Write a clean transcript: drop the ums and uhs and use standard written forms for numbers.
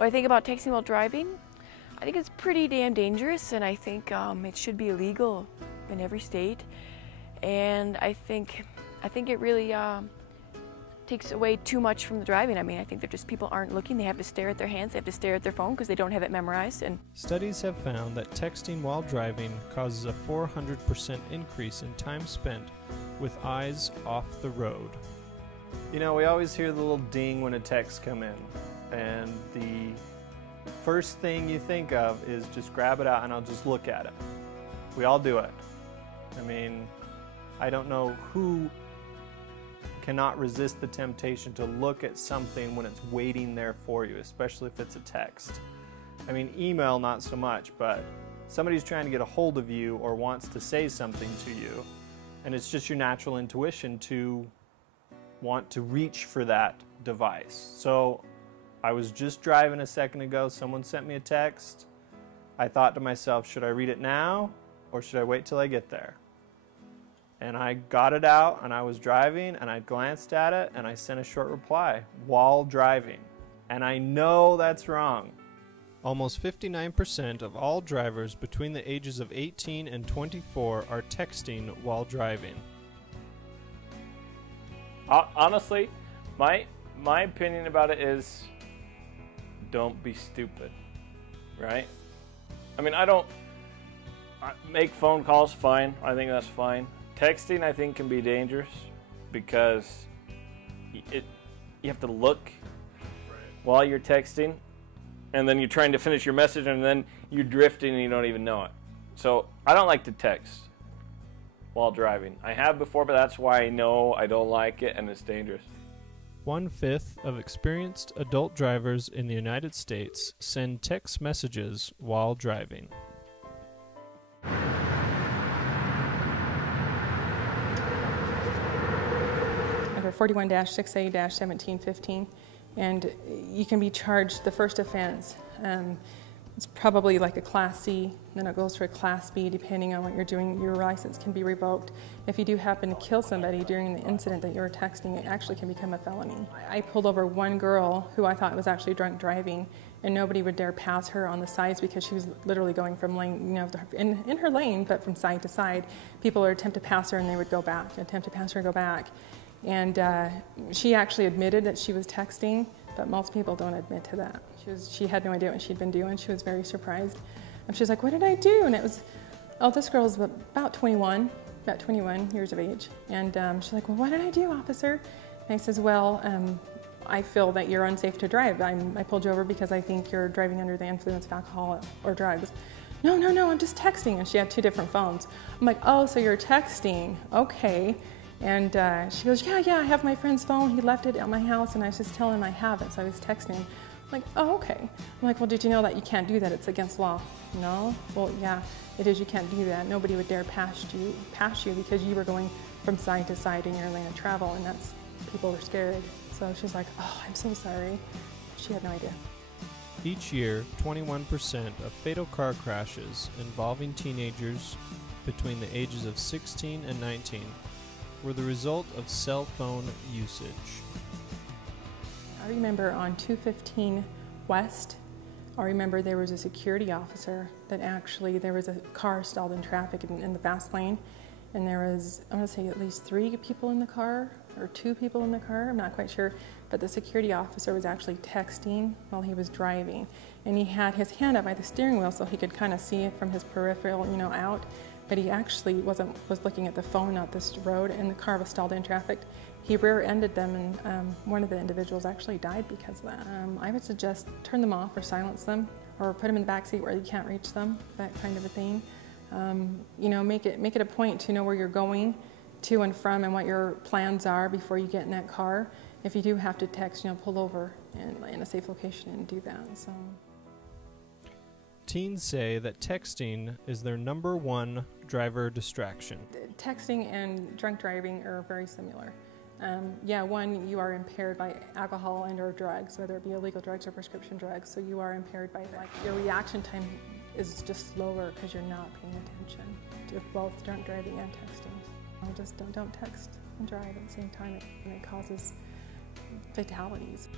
What I think about texting while driving? I think it's pretty damn dangerous, and I think it should be illegal in every state. And I think it really takes away too much from the driving. I mean, I think that just people aren't looking. They have to stare at their hands. They have to stare at their phone because they don't have it memorized. And studies have found that texting while driving causes a 400% increase in time spent with eyes off the road. You know, we always hear the little ding when a text come in, and the first thing you think of is just grab it out and I'll just look at it. We all do it. I mean, I don't know who cannot resist the temptation to look at something when it's waiting there for you, especially if it's a text. I mean, email not so much, but somebody's trying to get a hold of you or wants to say something to you, and it's just your natural intuition to want to reach for that device. So I was just driving a second ago, someone sent me a text. I thought to myself, should I read it now or should I wait till I get there? And I got it out and I was driving and I glanced at it and I sent a short reply while driving. And I know that's wrong. Almost 59% of all drivers between the ages of 18 and 24 are texting while driving. Honestly, my opinion about it is don't be stupid, right? I mean, I make phone calls, fine. I think that's fine. Texting, I think, can be dangerous because you have to look while you're texting, and then you're trying to finish your message, and then you're drifting and you don't even know it. So I don't like to text while driving. I have before, but that's why I know I don't like it, and it's dangerous. 1/5 of experienced adult drivers in the United States send text messages while driving. Under 41-6A-1715, and you can be charged the first offense. It's probably like a Class C, then it goes to a Class B depending on what you're doing. Your license can be revoked. If you do happen to kill somebody during the incident that you were texting, it actually can become a felony. I pulled over one girl who I thought was actually drunk driving, and nobody would dare pass her on the sides because she was literally going from lane, you know, in her lane, but from side to side. People would attempt to pass her and they would go back, attempt to pass her and go back. And she actually admitted that she was texting, but most people don't admit to that. She had no idea what she'd been doing. She was very surprised. And she was like, what did I do? And it was, oh, this girl's about 21 years of age. And she's like, well, what did I do, officer? And I says, well, I feel that you're unsafe to drive. I pulled you over because I think you're driving under the influence of alcohol or drugs. No, I'm just texting. And she had two different phones. I'm like, oh, so you're texting, okay. And she goes, yeah, I have my friend's phone. He left it at my house, and I was just telling him I have it, so I was texting him. I'm like, oh, okay. I'm like, well, did you know that you can't do that? It's against law. No? Well, yeah, it is. You can't do that. Nobody would dare pass you because you were going from side to side in your lane of travel, and people were scared. So she's like, oh, I'm so sorry. She had no idea. Each year, 21% of fatal car crashes involving teenagers between the ages of 16 and 19 were the result of cell phone usage. I remember on 215 West, I remember there was a security officer that actually, there was a car stalled in traffic in the fast lane, and there was, I want to say at least 3 people in the car, or 2 people in the car, I'm not quite sure, but the security officer was actually texting while he was driving, and he had his hand up by the steering wheel so he could kind of see it from his peripheral, you know, out. But he actually was looking at the phone, not this road, and the car was stalled in traffic. He rear-ended them, and one of the individuals actually died because of that. I would suggest turn them off or silence them, or put them in the back seat where you can't reach them, that kind of a thing. You know, make it a point to know where you're going to and from and what your plans are before you get in that car. If you do have to text, you know, pull over in a safe location and do that. So. Teens say that texting is their #1 driver distraction. Texting and drunk driving are very similar. Yeah, one, you are impaired by alcohol and or drugs, whether it be illegal drugs or prescription drugs, so you are impaired by that. Your reaction time is just slower because you're not paying attention to both drunk driving and texting. Just don't text and drive at the same time, and it causes fatalities.